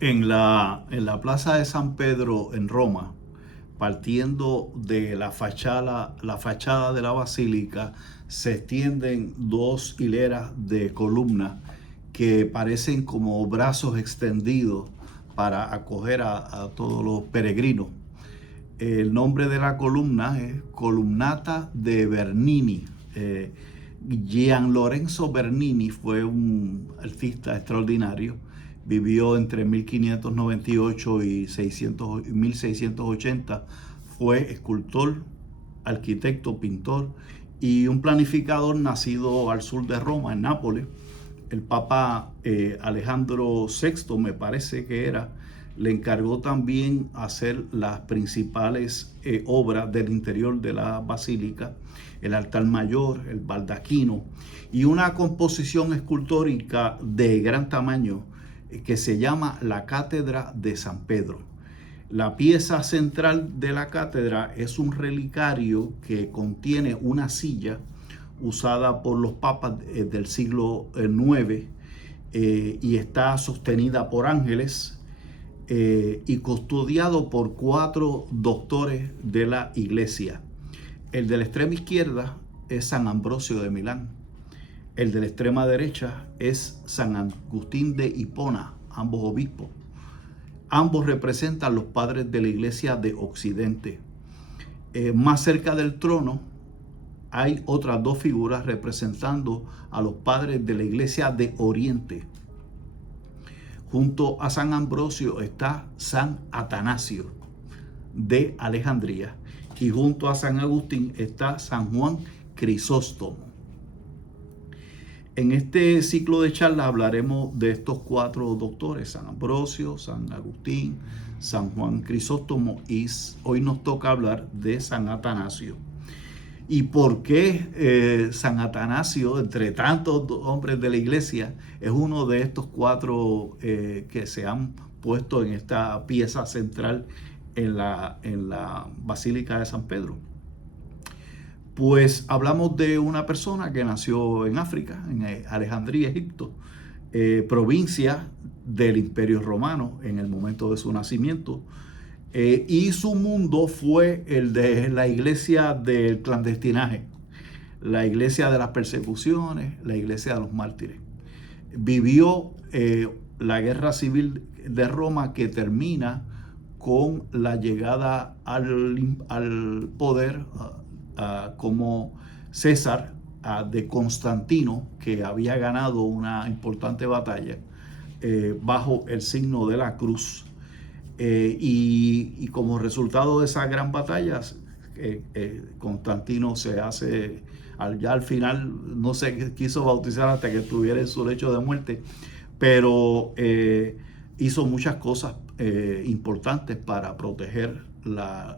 En la plaza de San Pedro en Roma, partiendo de la fachada de la basílica, se extienden dos hileras de columnas que parecen como brazos extendidos para acoger a todos los peregrinos. El nombre de la columna es Columnata de Bernini. Gian Lorenzo Bernini fue un artista extraordinario. Vivió entre 1598 y 1680. Fue escultor, arquitecto, pintor y un planificador nacido al sur de Roma, en Nápoles. El Papa Alejandro VI, me parece que era, le encargó también hacer las principales obras del interior de la basílica, el altar mayor, el baldaquino y una composición escultórica de gran tamaño que se llama la Cátedra de San Pedro. La pieza central de la cátedra es un relicario que contiene una silla usada por los papas del siglo IX y está sostenida por ángeles y custodiado por 4 doctores de la iglesia. El de la extrema izquierda es San Ambrosio de Milán. El de la extrema derecha es San Agustín de Hipona, ambos obispos. Ambos representan los padres de la iglesia de Occidente. Más cerca del trono hay otras 2 figuras representando a los padres de la iglesia de Oriente. Junto a San Ambrosio está San Atanasio de Alejandría y junto a San Agustín está San Juan Crisóstomo. En este ciclo de charlas hablaremos de estos 4 doctores, San Ambrosio, San Agustín, San Juan Crisóstomo, y hoy nos toca hablar de San Atanasio. ¿Y por qué San Atanasio, entre tantos hombres de la iglesia, es uno de estos 4 que se han puesto en esta pieza central en la Basílica de San Pedro? Pues hablamos de una persona que nació en África, en Alejandría, Egipto, provincia del Imperio Romano en el momento de su nacimiento. Y su mundo fue el de la iglesia del clandestinaje, la iglesia de las persecuciones, la iglesia de los mártires. Vivió la guerra civil de Roma, que termina con la llegada al poder como César de Constantino, que había ganado una importante batalla bajo el signo de la cruz. Y como resultado de esas gran batallas, Constantino se hace, ya al final no se quiso bautizar hasta que estuviera en su lecho de muerte, pero hizo muchas cosas importantes para proteger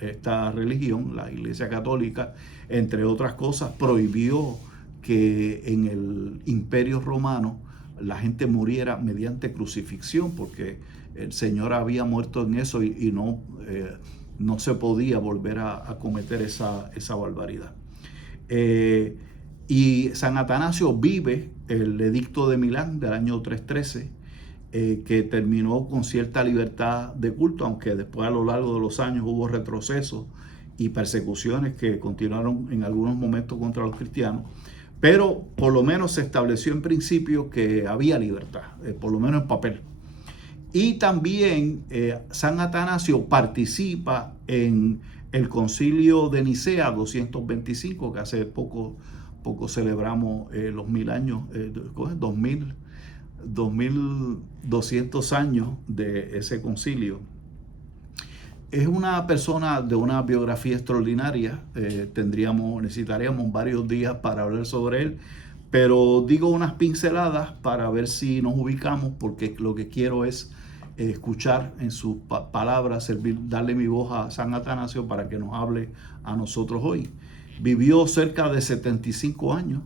esta religión, la Iglesia Católica. Entre otras cosas, prohibió que en el Imperio Romano la gente muriera mediante crucifixión, porque el Señor había muerto en eso y no se podía volver a cometer esa barbaridad. Y San Atanasio vive el edicto de Milán del año 313, que terminó con cierta libertad de culto, aunque después a lo largo de los años hubo retrocesos y persecuciones que continuaron en algunos momentos contra los cristianos. Pero por lo menos se estableció en principio que había libertad, por lo menos en papel. Y también San Atanasio participa en el concilio de Nicea 225, que hace poco celebramos los 1000 años, 2200 años de ese concilio. Es una persona de una biografía extraordinaria. Necesitaríamos varios días para hablar sobre él, pero digo unas pinceladas para ver si nos ubicamos, porque lo que quiero es escuchar en sus palabras, darle mi voz a San Atanasio para que nos hable a nosotros hoy. Vivió cerca de 75 años.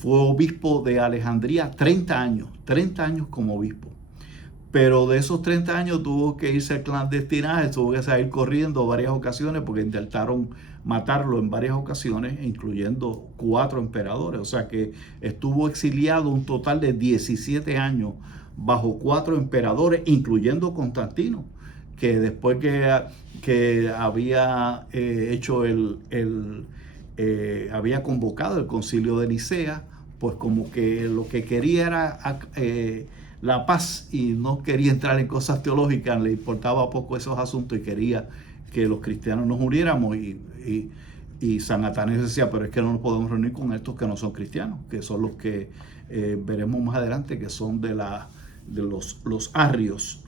Fue obispo de Alejandría 30 años como obispo. Pero de esos 30 años tuvo que irse al clandestinaje, tuvo que salir corriendo varias ocasiones porque intentaron matarlo en varias ocasiones, incluyendo 4 emperadores. O sea que estuvo exiliado un total de 17 años bajo 4 emperadores, incluyendo Constantino, que después que había hecho había convocado el concilio de Nicea, pues como que lo que quería era la paz y no quería entrar en cosas teológicas, le importaba poco esos asuntos y quería que los cristianos nos uniéramos y San Atanasio decía, pero es que no nos podemos reunir con estos que no son cristianos, que son los que veremos más adelante, que son de los arrios.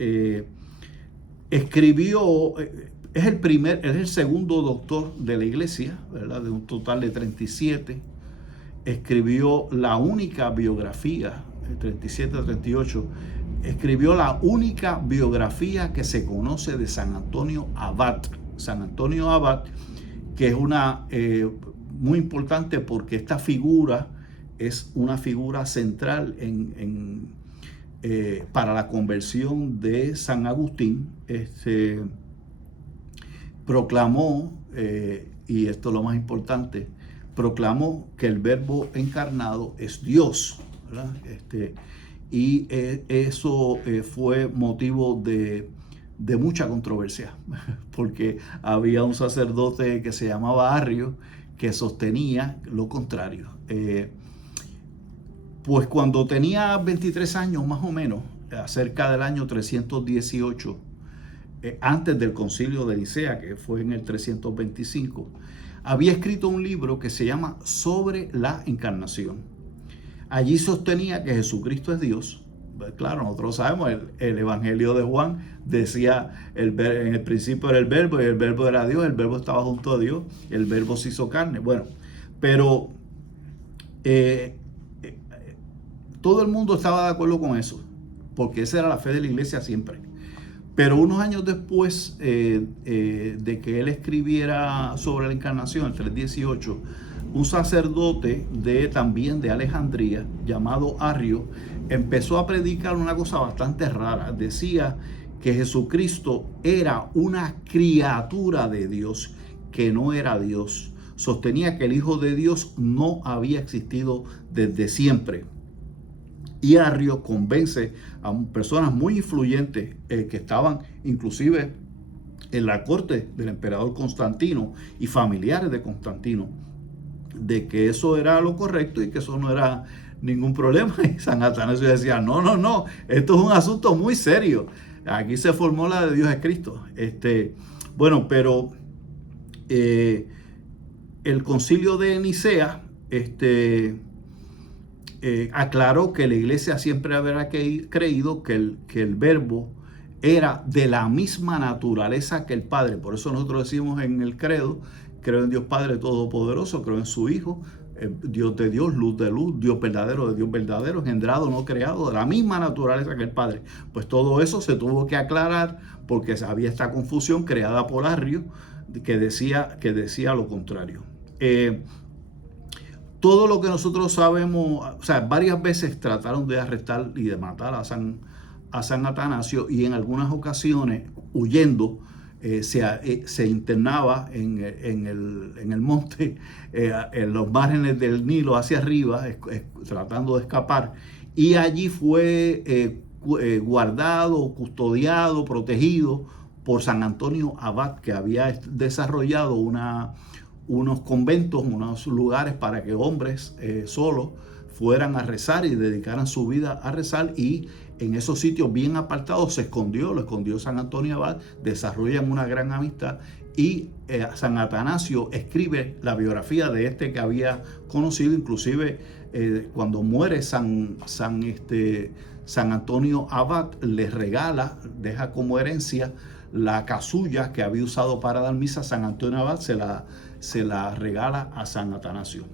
Escribió, es el segundo doctor de la iglesia, ¿verdad? De un total de 37. Escribió la única biografía, 37-38, escribió la única biografía que se conoce de San Antonio Abad. San Antonio Abad, que es una muy importante porque esta figura es una figura central para la conversión de San Agustín. Proclamó, y esto es lo más importante, proclamó que el Verbo encarnado es Dios, ¿verdad? Y eso fue motivo de mucha controversia, porque había un sacerdote que se llamaba Arrio que sostenía lo contrario. Pues cuando tenía 23 años más o menos, cerca del año 318, antes del concilio de Nicea, que fue en el 325, había escrito un libro que se llama Sobre la Encarnación. Allí sostenía que Jesucristo es Dios. Claro, nosotros sabemos, el Evangelio de Juan decía, en el principio era el Verbo y el Verbo era Dios, el Verbo estaba junto a Dios, el Verbo se hizo carne. Bueno, pero todo el mundo estaba de acuerdo con eso, porque esa era la fe de la iglesia siempre. Pero unos años después de que él escribiera sobre la encarnación, el 318, un sacerdote también de Alejandría, llamado Arrio, empezó a predicar una cosa bastante rara. Decía que Jesucristo era una criatura de Dios, que no era Dios. Sostenía que el Hijo de Dios no había existido desde siempre. Y Arrio convence a personas muy influyentes que estaban inclusive en la corte del emperador Constantino y familiares de Constantino, de que eso era lo correcto y que eso no era ningún problema. Y San Atanasio decía, no, esto es un asunto muy serio. Aquí se formó la de Dios es Cristo. Bueno, pero el concilio de Nicea, aclaró que la iglesia siempre habrá creído que el Verbo era de la misma naturaleza que el Padre. Por eso nosotros decimos en el credo, creo en Dios Padre Todopoderoso, creo en su Hijo, Dios de Dios, luz de luz, Dios verdadero de Dios verdadero, engendrado, no creado, de la misma naturaleza que el Padre. Pues todo eso se tuvo que aclarar porque había esta confusión creada por Arrio que decía lo contrario. Todo lo que nosotros sabemos, o sea, varias veces trataron de arrestar y de matar a San Atanasio, y en algunas ocasiones, huyendo, se internaba en el monte, en los márgenes del Nilo hacia arriba, tratando de escapar, y allí fue guardado, custodiado, protegido por San Antonio Abad, que había desarrollado unos conventos, unos lugares para que hombres solos fueran a rezar y dedicaran su vida a rezar, y en esos sitios bien apartados lo escondió San Antonio Abad, desarrollan una gran amistad, y San Atanasio escribe la biografía de que había conocido. Inclusive cuando muere San Antonio Abad, le regala, deja como herencia la casulla que había usado para dar misa. San Antonio Abad se la regala a San Atanasio.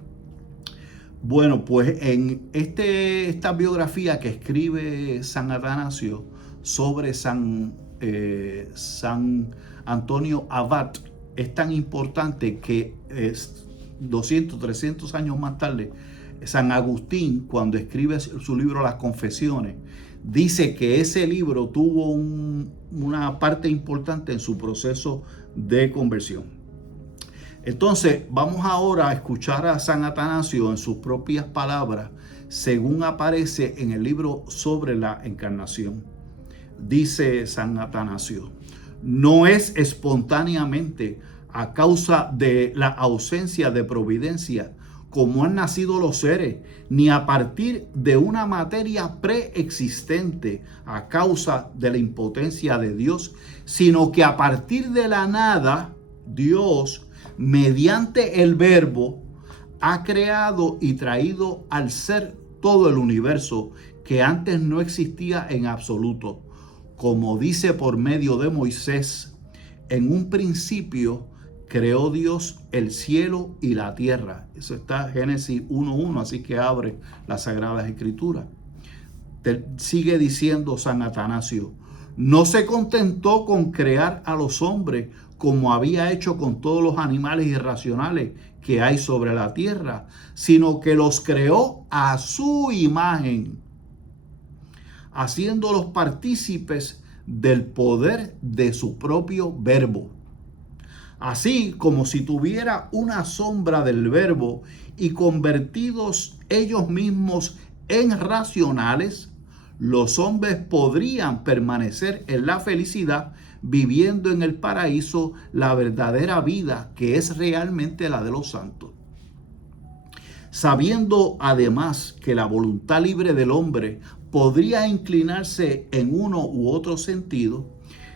Bueno, pues en esta biografía que escribe San Atanasio sobre San Antonio Abad, es tan importante que 200, 300 años más tarde, San Agustín, cuando escribe su libro Las Confesiones, dice que ese libro tuvo una parte importante en su proceso de conversión. Entonces, vamos ahora a escuchar a San Atanasio en sus propias palabras, según aparece en el libro sobre la encarnación. Dice San Atanasio, no es espontáneamente a causa de la ausencia de providencia como han nacido los seres, ni a partir de una materia preexistente a causa de la impotencia de Dios, sino que a partir de la nada, Dios, mediante el Verbo, ha creado y traído al ser todo el universo que antes no existía en absoluto. Como dice por medio de Moisés, en un principio creó Dios el cielo y la tierra. Eso está en Génesis 1:1, así que abre las Sagradas Escrituras. Sigue diciendo San Atanasio, no se contentó con crear a los hombres como había hecho con todos los animales irracionales que hay sobre la tierra, sino que los creó a su imagen, haciéndolos partícipes del poder de su propio Verbo. Así como si tuviera una sombra del Verbo y convertidos ellos mismos en racionales, los hombres podrían permanecer en la felicidad viviendo en el paraíso la verdadera vida que es realmente la de los santos. Sabiendo además que la voluntad libre del hombre podría inclinarse en uno u otro sentido,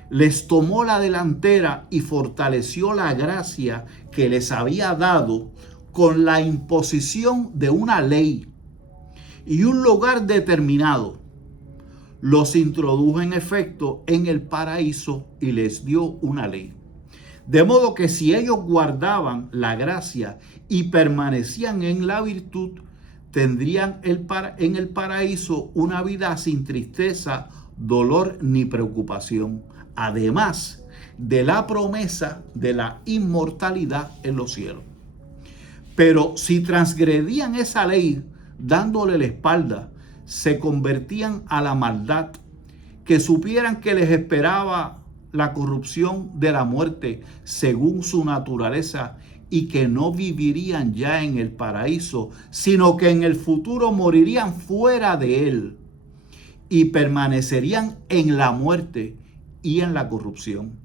les tomó la delantera y fortaleció la gracia que les había dado con la imposición de una ley y un lugar determinado. Los introdujo en efecto en el paraíso y les dio una ley. De modo que si ellos guardaban la gracia y permanecían en la virtud, tendrían en el paraíso una vida sin tristeza, dolor ni preocupación, además de la promesa de la inmortalidad en los cielos. Pero si transgredían esa ley dándole la espalda, se convertían a la maldad, que supieran que les esperaba la corrupción de la muerte según su naturaleza y que no vivirían ya en el paraíso, sino que en el futuro morirían fuera de él y permanecerían en la muerte y en la corrupción.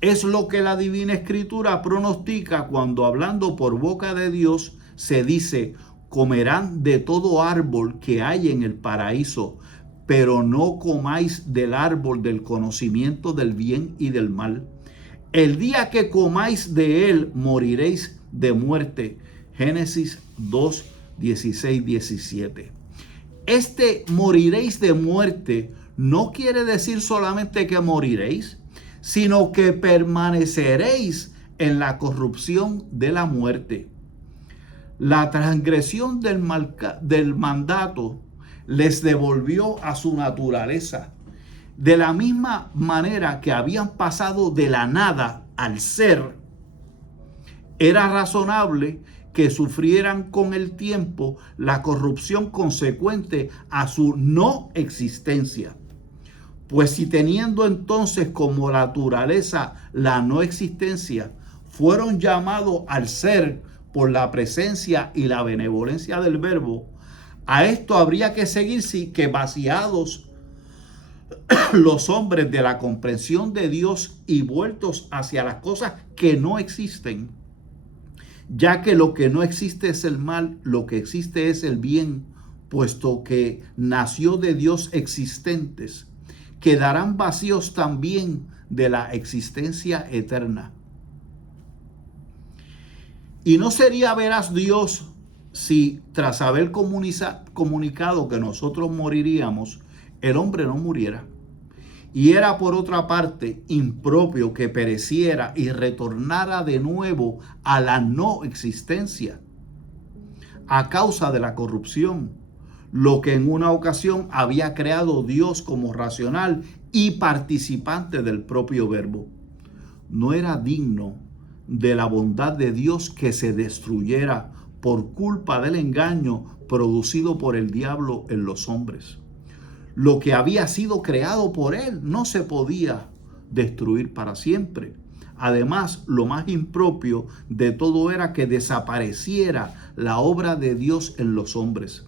Es lo que la Divina Escritura pronostica cuando, hablando por boca de Dios, se dice: comerán de todo árbol que hay en el paraíso, pero no comáis del árbol del conocimiento del bien y del mal. El día que comáis de él, moriréis de muerte. Génesis 2, 16, 17. Este moriréis de muerte no quiere decir solamente que moriréis, sino que permaneceréis en la corrupción de la muerte. La transgresión del mandato les devolvió a su naturaleza. De la misma manera que habían pasado de la nada al ser, era razonable que sufrieran con el tiempo la corrupción consecuente a su no existencia. Pues si teniendo entonces como naturaleza la no existencia, fueron llamados al ser por la presencia y la benevolencia del Verbo, a esto habría que seguirse que vaciados los hombres de la comprensión de Dios y vueltos hacia las cosas que no existen, ya que lo que no existe es el mal, lo que existe es el bien, puesto que nació de Dios existentes, quedarán vacíos también de la existencia eterna. Y no sería veraz Dios si tras haber comunicado que nosotros moriríamos, el hombre no muriera. Y era por otra parte impropio que pereciera y retornara de nuevo a la no existencia a causa de la corrupción, lo que en una ocasión había creado Dios como racional y participante del propio Verbo. No era digno de la bondad de Dios que se destruyera por culpa del engaño producido por el diablo en los hombres. Lo que había sido creado por él no se podía destruir para siempre. Además, lo más impropio de todo era que desapareciera la obra de Dios en los hombres.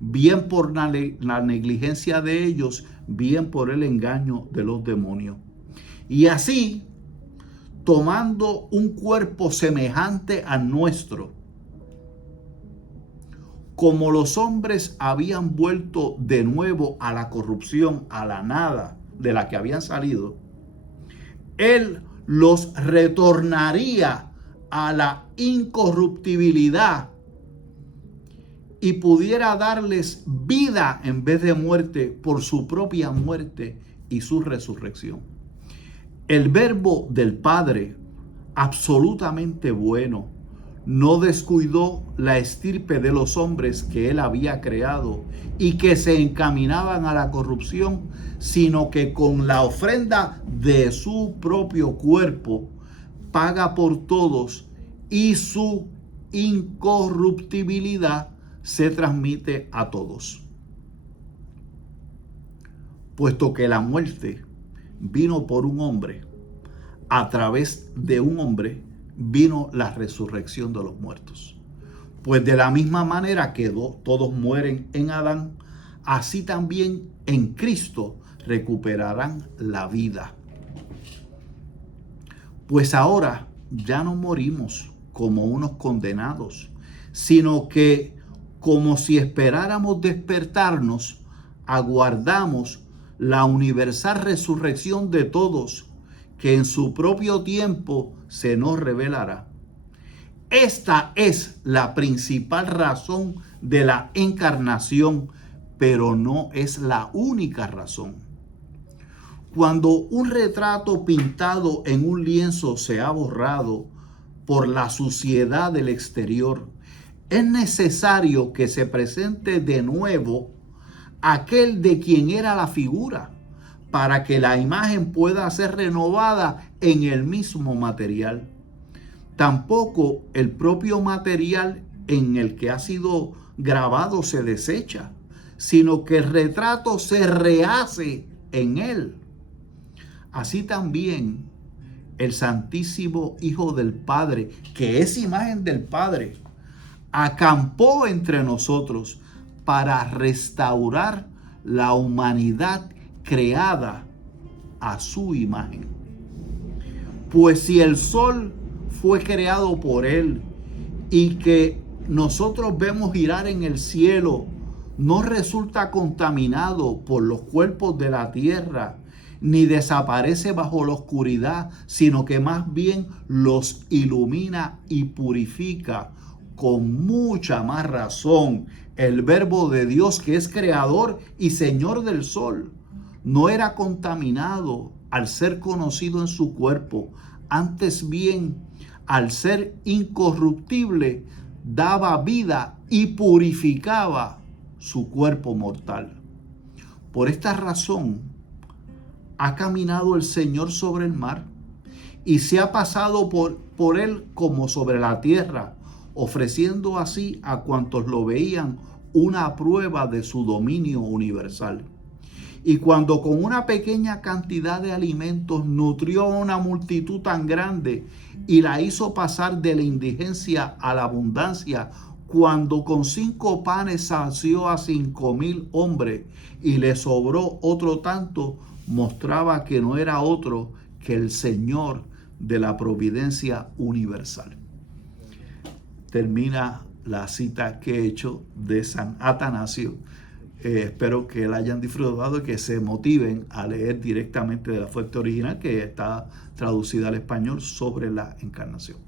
bien por la negligencia de ellos, bien por el engaño de los demonios. Y así, tomando un cuerpo semejante al nuestro, como los hombres habían vuelto de nuevo a la corrupción, a la nada de la que habían salido, Él los retornaría a la incorruptibilidad y pudiera darles vida en vez de muerte por su propia muerte y su resurrección. El verbo del Padre, absolutamente bueno, no descuidó la estirpe de los hombres que Él había creado y que se encaminaban a la corrupción, sino que con la ofrenda de su propio cuerpo paga por todos y su incorruptibilidad se transmite a todos. Puesto que la muerte vino por un hombre, a través de un hombre vino la resurrección de los muertos. Pues de la misma manera que todos mueren en Adán, así también en Cristo recuperarán la vida. Pues ahora ya no morimos como unos condenados, sino que como si esperáramos despertarnos, aguardamos la universal resurrección de todos, que en su propio tiempo se nos revelará. Esta es la principal razón de la encarnación, pero no es la única razón. Cuando un retrato pintado en un lienzo se ha borrado por la suciedad del exterior, es necesario que se presente de nuevo aquel de quien era la figura, para que la imagen pueda ser renovada en el mismo material. Tampoco el propio material en el que ha sido grabado se desecha, sino que el retrato se rehace en él. Así también el Santísimo Hijo del Padre, que es imagen del Padre, acampó entre nosotros para restaurar la humanidad creada a su imagen. Pues si el sol fue creado por Él y que nosotros vemos girar en el cielo, no resulta contaminado por los cuerpos de la tierra, ni desaparece bajo la oscuridad, sino que más bien los ilumina y purifica. Con mucha más razón, el Verbo de Dios, que es creador y Señor del sol, no era contaminado al ser conocido en su cuerpo, antes bien, al ser incorruptible, daba vida y purificaba su cuerpo mortal. Por esta razón, ha caminado el Señor sobre el mar y se ha pasado por él como sobre la tierra, ofreciendo así a cuantos lo veían una prueba de su dominio universal. Y cuando con una pequeña cantidad de alimentos nutrió a una multitud tan grande y la hizo pasar de la indigencia a la abundancia, cuando con 5 panes sació a 5,000 hombres y le sobró otro tanto, mostraba que no era otro que el Señor de la providencia universal. Termina la cita que he hecho de San Atanasio. Espero que la hayan disfrutado y que se motiven a leer directamente de la fuente original, que está traducida al español, sobre la encarnación.